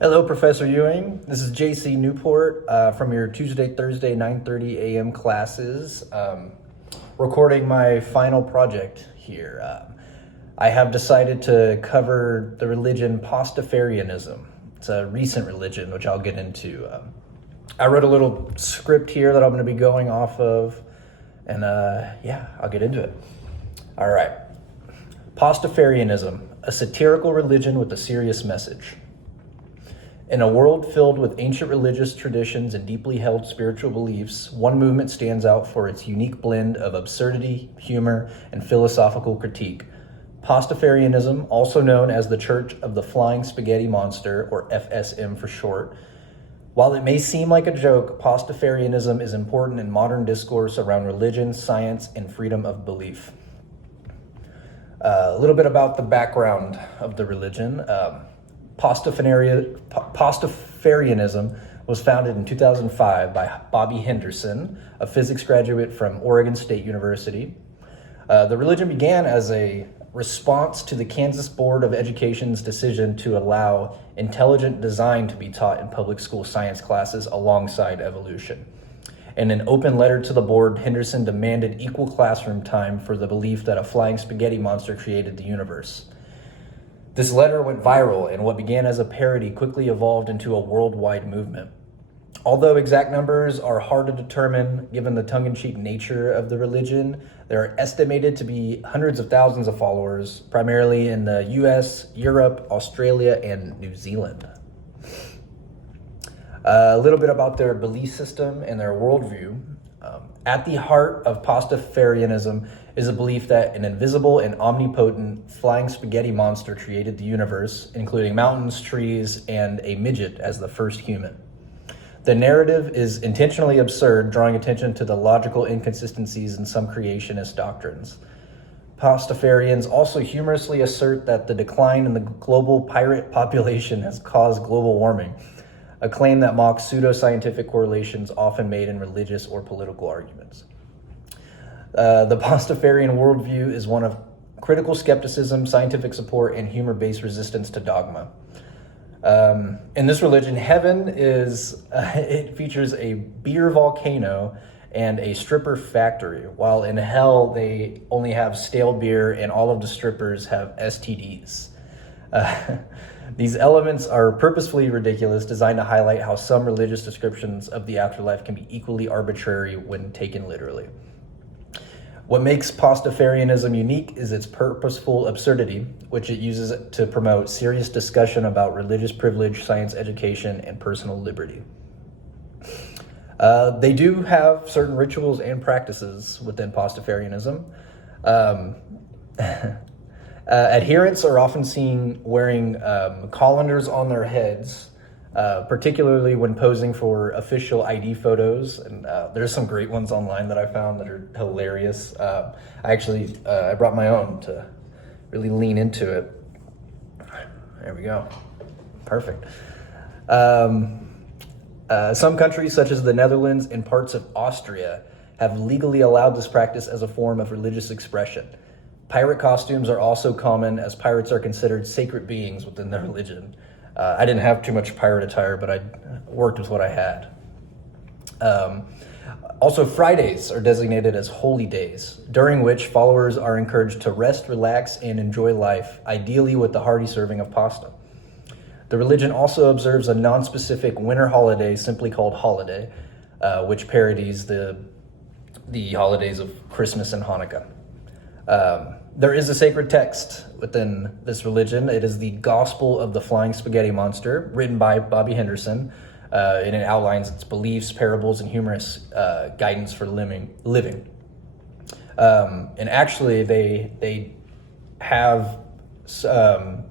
Hello, Professor Ewing. This is JC Newport from your Tuesday, Thursday, 9:30 a.m. classes, recording my final project here. I have decided to cover the religion Pastafarianism. It's a recent religion, which I'll get into. I wrote a little script here that I'm going to be going off of, and I'll get into it. All right. Pastafarianism, a satirical religion with a serious message. In a world filled with ancient religious traditions and deeply held spiritual beliefs, one movement stands out for its unique blend of absurdity, humor, and philosophical critique. Pastafarianism, also known as the Church of the Flying Spaghetti Monster, or FSM for short. While it may seem like a joke, Pastafarianism is important in modern discourse around religion, science, and freedom of belief. A little bit about the background of the religion. Pastafarianism was founded in 2005 by Bobby Henderson, a physics graduate from Oregon State University. The religion began as a response to the Kansas Board of Education's decision to allow intelligent design to be taught in public school science classes alongside evolution. In an open letter to the board, Henderson demanded equal classroom time for the belief that a flying spaghetti monster created the universe. This letter went viral, and what began as a parody quickly evolved into a worldwide movement. Although exact numbers are hard to determine given the tongue-in-cheek nature of the religion, there are estimated to be hundreds of thousands of followers, primarily in the US, Europe, Australia, and New Zealand. A little bit about their belief system and their worldview. At the heart of Pastafarianism is a belief that an invisible and omnipotent flying spaghetti monster created the universe, including mountains, trees, and a midget as the first human. The narrative is intentionally absurd, drawing attention to the logical inconsistencies in some creationist doctrines. Pastafarians also humorously assert that the decline in the global pirate population has caused global warming, a claim that mocks pseudoscientific correlations often made in religious or political arguments. The Pastafarian worldview is one of critical skepticism, scientific support, and humor-based resistance to dogma. In this religion, heaven it features a beer volcano and a stripper factory, while in hell they only have stale beer and all of the strippers have STDs. These elements are purposefully ridiculous, designed to highlight how some religious descriptions of the afterlife can be equally arbitrary when taken literally. What makes Pastafarianism unique is its purposeful absurdity, which it uses to promote serious discussion about religious privilege, science education, and personal liberty. They do have certain rituals and practices within Pastafarianism. Adherents are often seen wearing colanders on their heads, particularly when posing for official ID photos. And there's some great ones online that I found that are hilarious. I brought my own to really lean into it. There we go. Perfect. Some countries, such as the Netherlands and parts of Austria, have legally allowed this practice as a form of religious expression. Pirate costumes are also common, as pirates are considered sacred beings within their religion. I didn't have too much pirate attire, but I worked with what I had. Also, Fridays are designated as holy days, during which followers are encouraged to rest, relax, and enjoy life, ideally with the hearty serving of pasta. The religion also observes a non-specific winter holiday simply called holiday, which parodies the holidays of Christmas and Hanukkah. There is a sacred text within this religion. It is the Gospel of the Flying Spaghetti Monster, written by Bobby Henderson, and it outlines its beliefs, parables, and humorous guidance for living. And actually, they have,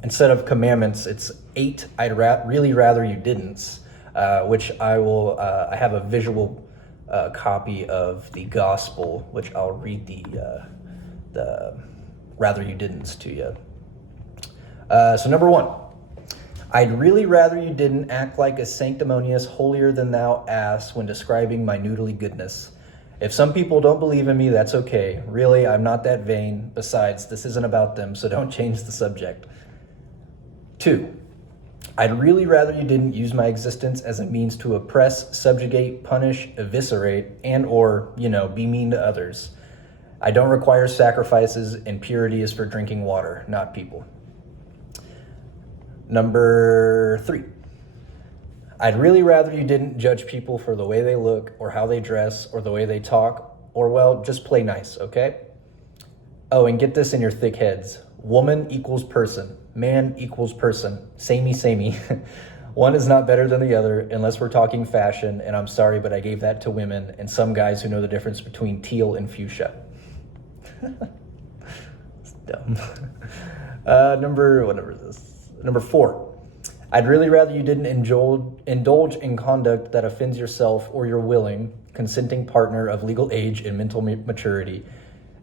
instead of commandments, it's 8 I'd really rather you didn't, which I have a visual copy of the Gospel, which I'll read the rather you didn't to you. So number 1, I'd really rather you didn't act like a sanctimonious, holier-than-thou ass when describing my noodly goodness. If some people don't believe in me, that's okay. Really, I'm not that vain. Besides, this isn't about them, so don't change the subject. 2, I'd really rather you didn't use my existence as a means to oppress, subjugate, punish, eviscerate, and or, be mean to others. I don't require sacrifices, and purity is for drinking water, not people. Number 3. I'd really rather you didn't judge people for the way they look or how they dress or the way they talk, or, well, just play nice, okay? Oh, and get this in your thick heads. Woman equals person. Man equals person. Samey. One is not better than the other unless we're talking fashion, and I'm sorry, but I gave that to women and some guys who know the difference between teal and fuchsia. It's dumb. Number 4. I'd really rather you didn't indulge in conduct that offends yourself or your willing, consenting partner of legal age and mental maturity.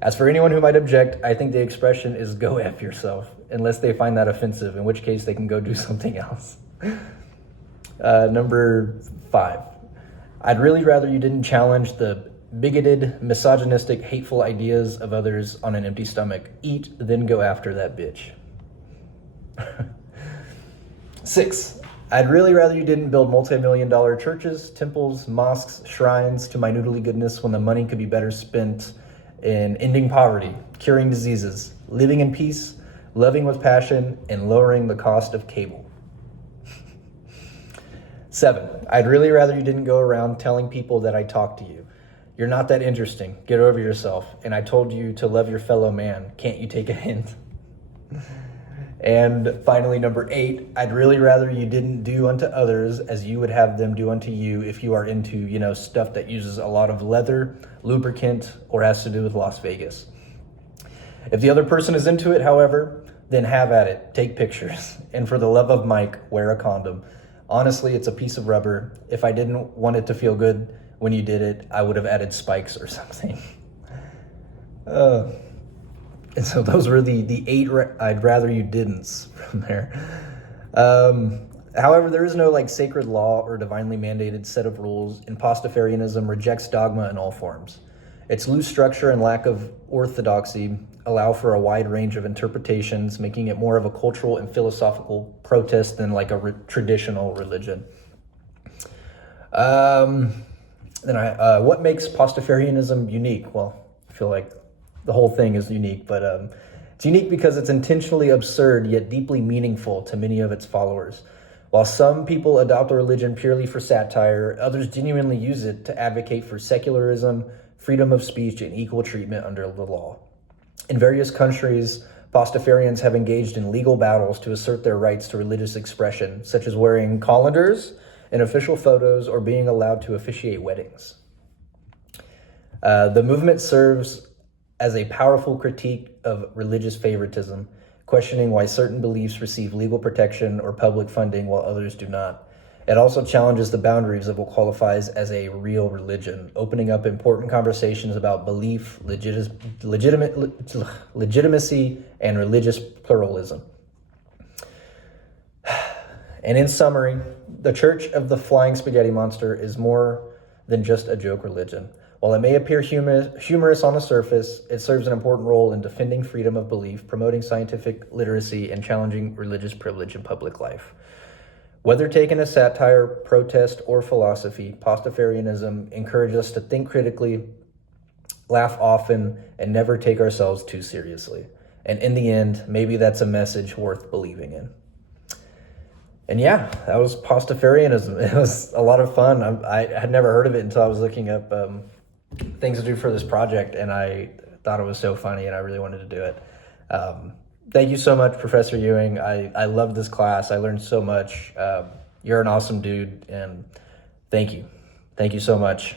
As for anyone who might object, I think the expression is go F yourself, unless they find that offensive, in which case they can go do something else. Number 5. I'd really rather you didn't challenge the bigoted, misogynistic, hateful ideas of others on an empty stomach. Eat, then go after that bitch. 6. I'd really rather you didn't build multi-million-dollar churches, temples, mosques, shrines to minutely goodness when the money could be better spent in ending poverty, curing diseases, living in peace, loving with passion, and lowering the cost of cable. 7. I'd really rather you didn't go around telling people that I talk to you. You're not that interesting. Get over yourself. And I told you to love your fellow man. Can't you take a hint? And finally, number 8, I'd really rather you didn't do unto others as you would have them do unto you if you are into, stuff that uses a lot of leather, lubricant, or has to do with Las Vegas. If the other person is into it, however, then have at it. Take pictures. And for the love of Mike, wear a condom. Honestly, it's a piece of rubber. If I didn't want it to feel good when you did it, I would have added spikes or something. And so those were the 8 I'd rather you didn'ts from there. However, there is no sacred law or divinely mandated set of rules, and Pastafarianism rejects dogma in all forms. Its loose structure and lack of orthodoxy allow for a wide range of interpretations, making it more of a cultural and philosophical protest than traditional religion. What makes Pastafarianism unique? Well, I feel like the whole thing is unique, but it's unique because it's intentionally absurd yet deeply meaningful to many of its followers. While some people adopt a religion purely for satire, others genuinely use it to advocate for secularism, freedom of speech, and equal treatment under the law. In various countries, Pastafarians have engaged in legal battles to assert their rights to religious expression, such as wearing colanders in official photos or being allowed to officiate weddings. The movement serves as a powerful critique of religious favoritism, questioning why certain beliefs receive legal protection or public funding while others do not. It also challenges the boundaries of what qualifies as a real religion, opening up important conversations about belief, legitimacy, and religious pluralism. And in summary, the Church of the Flying Spaghetti Monster is more than just a joke religion. While it may appear humorous on the surface, it serves an important role in defending freedom of belief, promoting scientific literacy, and challenging religious privilege in public life. Whether taken as satire, protest, or philosophy, Pastafarianism encourages us to think critically, laugh often, and never take ourselves too seriously. And in the end, maybe that's a message worth believing in. And yeah, that was Pastafarianism. It was a lot of fun. I had never heard of it until I was looking up things to do for this project, and I thought it was so funny, and I really wanted to do it. Thank you so much, Professor Ewing. I loved this class. I learned so much. You're an awesome dude, and thank you. Thank you so much.